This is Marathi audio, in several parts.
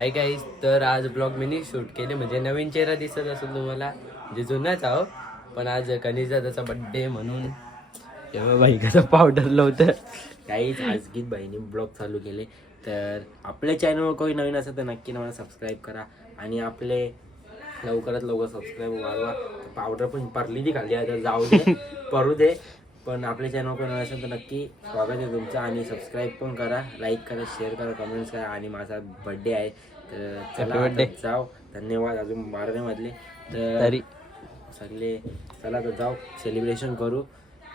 काय काय तर आज ब्लॉग मिनी शूट केले म्हणजे नवीन चेहरा दिसत असेल तुम्हाला म्हणजे जुनाच आहो. पण आज कनिजा त्याचा बड्डे म्हणून. तेव्हा बाई कसं पावडर लावतं. काहीच आज गीत बाईने ब्लॉग चालू केले. तर आपल्या चॅनलवर कोणी नवीन असेल तर नक्की मला सबस्क्राईब करा. आणि आपले लवकरात लवकर सबस्क्राईब वाढवा. पावडर पण परली ती खाल्ली आता जाऊ दे. पडू दे. पण आपल्या चॅनल कोण असेल तर नक्की स्वागत आहे तुमचं आणि सबस्क्राईब पण करा लाईक करा शेअर करा कमेंट्स करा आणि माझा बड्डे आहे. तर चला. आता जाऊ. धन्यवाद अजून तर तरी. सगळे चला तर जाऊ. सेलिब्रेशन करू.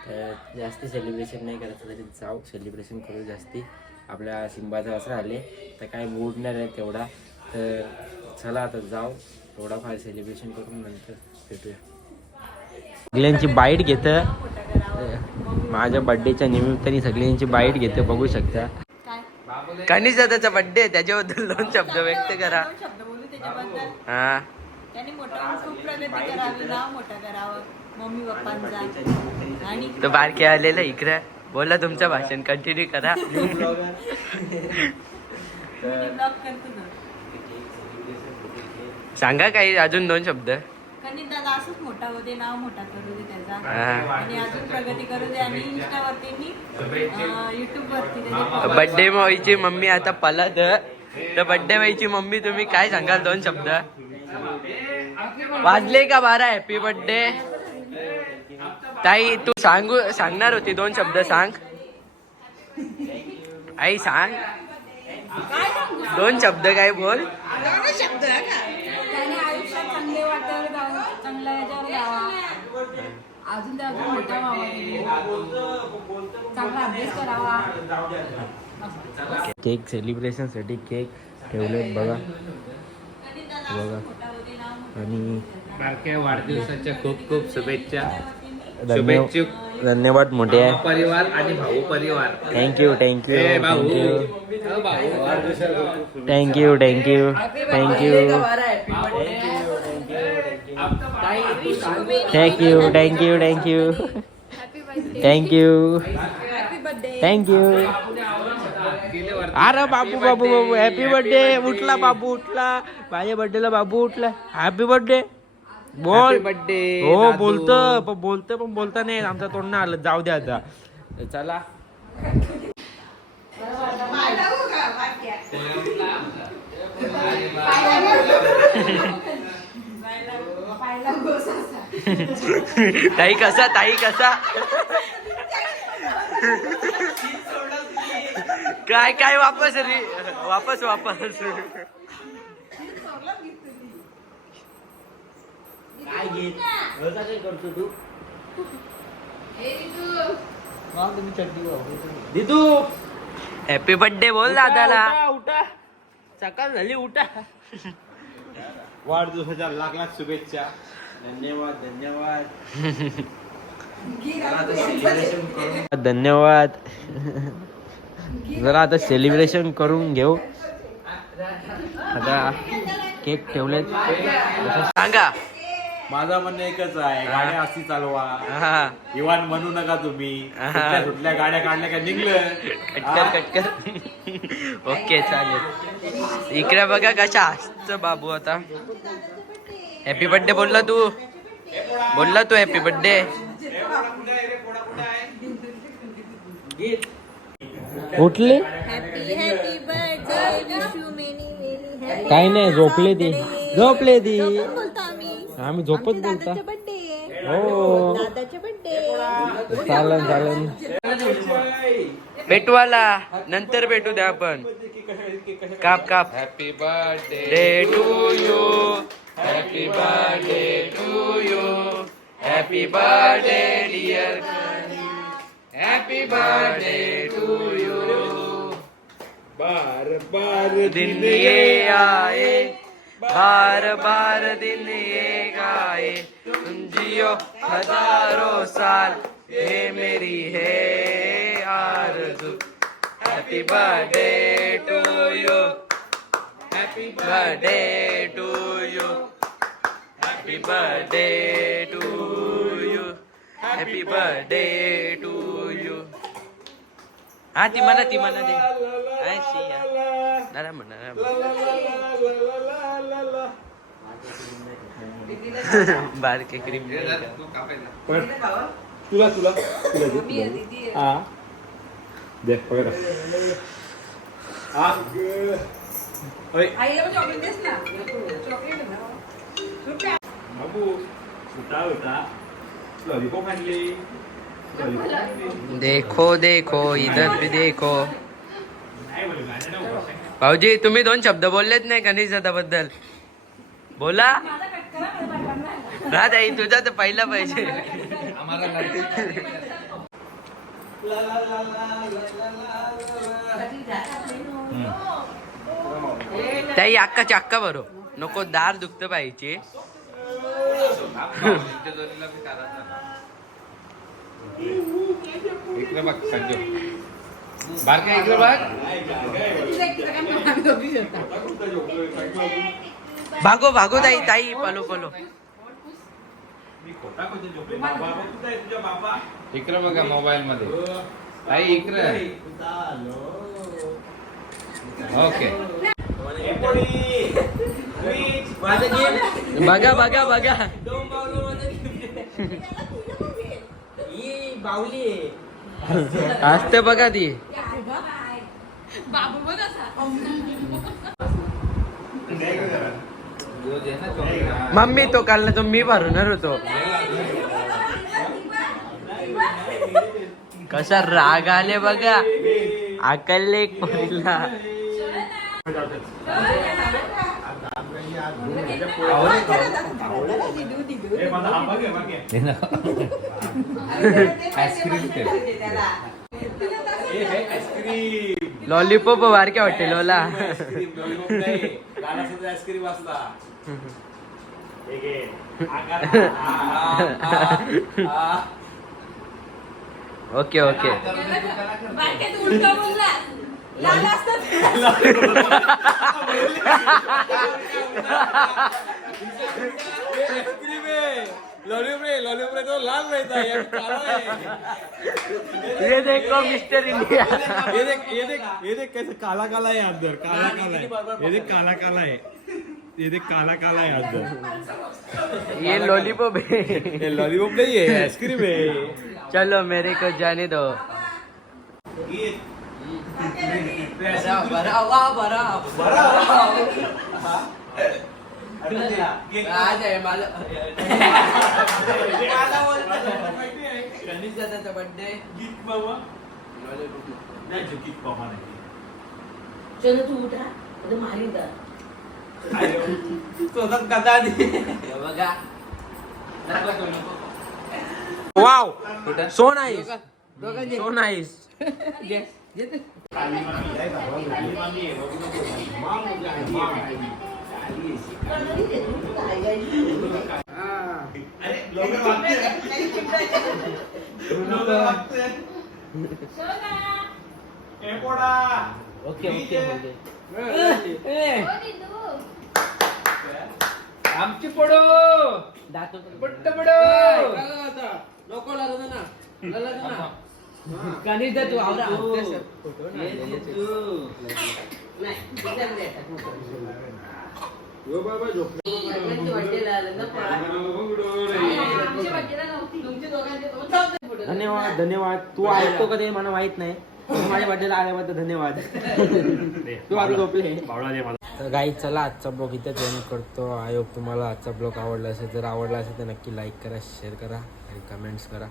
तर जास्ती सेलिब्रेशन नाही करायचं तरी जाऊ. सेलिब्रेशन करू जास्ती. आपल्या सिंबाचा असं आले. तर काय मूड नाही आहे तेवढा. तर चला आता जाऊ. थोडाफार सेलिब्रेशन करून नंतर भेटूया. सगळ्यांची बाईट घेतं. माझ्या बड्डेच्या निमित्ताने सगळ्यांची बाईट घेतं बघू शकता. कनिष दादाचा बड्डे त्याच्याबद्दल दोन शब्द व्यक्त करा. दोन शब्द बोलू त्याच्याबद्दल. हा. त्यांनी मोठं होऊन खूप प्रगती करावी नाव मोठं करावं. मम्मी पप्पांचा. आणि तो बारके आलेला इकडे. बोला तुमचं भाषण कंटिन्यू करा. सांगा काही अजून दोन शब्द. कधी दादा असंच मोठा होते नाव मोठा करू दे त्याचा. आणि अजून प्रगती करू दे. आणि इंस्टावरती युट्यूब वरती त्याचे बड्डे व्हायची मम्मी आता पलत. तर बड्डे व्हायची मम्मी तुम्ही काय सांगाल? दोन शब्द. वाजले का बारा? हॅपी बर्थडे ताई तू सांगू सांगणार होती दोन शब्द सांग. आई सांग. दोन शब्द काय बोल? वाटेवर जावं चांगल्या याच्यावर जावा अजून त्या अजून मोठा व्हावा चांगला अभ्यास करावा. केक सेलिब्रेशनसाठी केक ठेवलेत बघा. बघा. आणि बारक्या वाढदिवसाच्या खूप खूप शुभेच्छा. धन्यवाद. शुभेच्छुक धन्यवाद मोठे. आहे परिवार आणि भाऊ परिवार. Thank you thank you thank you thank you thank you thank you thank you thank you thank you thank you thank you अरे बाबू बाबू बाबू हॅपी बर्थडे उठला बाबू उठला. माझ्या बर्थडेला बाबू उठला. हॅपी बर्थडे बोल. बर्थडे हो बोलतं पण बोलतं पण बोलता नाही. आमचा तोंड नाही आलं. जाऊ द्या आता. चला. ताई कसा ताई कसा? काय काय वापस रे? वापस वापस. काय घेत रोजा काय करतो तू? दिदू हॅपी बर्थडे बोल दादाला. उठा. सकाळ झाली उठा. वाढदिवसाच्या लाख लाख शुभेच्छा. धन्यवाद धन्यवाद. धन्यवाद. जरा आता सेलिब्रेशन करून घेऊ. आता केक ठेवलेत. सांगा. माझा म्हणणं एकच आहे गाड्या अशी चालवा. इवान म्हणू नका तुम्ही. कुठल्या कुठल्या गाड्या काढल्या का निघलं? कटकर कटकर. ओके चालेल. इकडे बघा कशा असतं बाबू आता. हॅपी बर्थडे बोलला तू. बोलला तू हॅपी बर्थडे उठले? Happy happy birthday wish you many many happy काही नाही झोपले ती. झोपले ती. बोलतो आम्ही. आम्ही झोपत बोलता. दादाचे बर्थडे हो. दादाचे बर्थडे चालन चालन. पेटवाला नंतर भेटू द्या आपण. काप काप. Happy birthday day to you happy birthday to you happy birthday dear happy birthday to you बार बार दिन ये आए बार बार दिन ये गाए। तुम जियो हज़ारों साल ये मेरी है आरज़ू। Happy birthday to you happy birthday to you Happy birthday to you. Happy birthday to you. Ah, di mana di mana deh? Ah, siya. Nada mana? बाहर के क्रीम तुला तुला Ah, हाँ देख पकड़ हाँ आई लव चॉकलेट देना चॉकलेट Coba देखो देखो इधर भी देखो. भाऊजी तुम्ही दोन शब्द बोललेच नाही गणेश दादा बद्दल बोला ताई तुझा तर पहिला पाहिजे. ताई अक्काची अक्का बरो. नको दार दुखत पाहिजे इकडे बघ संजू. इकडे बघ. भागो भागो ताई ताई पलो पलो. इकडे बघा मोबाईल मध्ये ताई इकडे. ओके. बघा बघा बघा. असते बघा ती. बाबू मम्मी तो काल तो मी भरणार होतो. कसा राग आले बघा. आकलले एक पोरीला. लॉलीपॉप बारक्या आईस्क्रीम असला आ, आ, आ. ओके ओके लाल असतात तो लाल रहता है ये देखो मिस्टर इंडिया। ये देख ये देख ये देख कैसे काला काला है अंदर काला काला है। ये देख काला काला है। ये देख काला काला है अंदर। ये लॉलीपॉप है। ये लॉलीपॉप नहीं है आइसक्रीम है। चलो मेरे को जाने दो। आज आहे माझा गणेश दादाचा बर्थडे चलो तू उठा मारी जा बघा wow so nice so nice okay okay आमची पडो पट्ट पडो नको लागलं ना तू आवरा. Photo photo. धन्यवाद धन्यवाद. तू ऐकतो का ते मला माहीत नाही. माझ्या बड्डेला आल्याबद्दल धन्यवाद. तू आता झोपले तर गाई चला आजचा ब्लॉग इथेच एंड करतो. आय होप तुम्हाला आजचा ब्लॉग आवडला असेल जर आवडला असेल तर नक्की लाईक करा शेअर करा आणि कमेंट्स करा.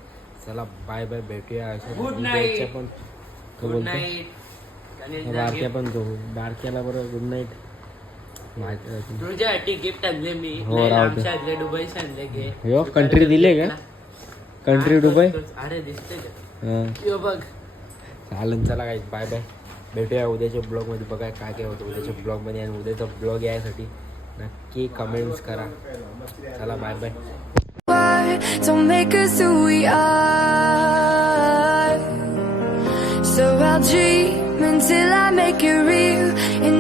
चला बाय बाय भेटूया अशा Good उद्याच्या night. पण. तो गुड बोलतो नाईट बारक्या पण तो बारक्याला बरं गुड नाईट तुझ्यासाठी गिफ्ट आणले मी. हो, लय राहू दे. लांबचे आणले दुबईचे आणले घे हो कंट्री दिले का? कंट्री दुबई अरे दिसते का? हां. यो बघ. चालन चला काय बाय बाय भेटूया उद्याच्या ब्लॉगमध्ये बघा काय काय होतं उद्याच्या ब्लॉगमध्ये आणि उद्याचा ब्लॉग यायसाठी नक्की कमेंट्स करा. चला bye bye don't make us who we are. So I'll dream until I make it real.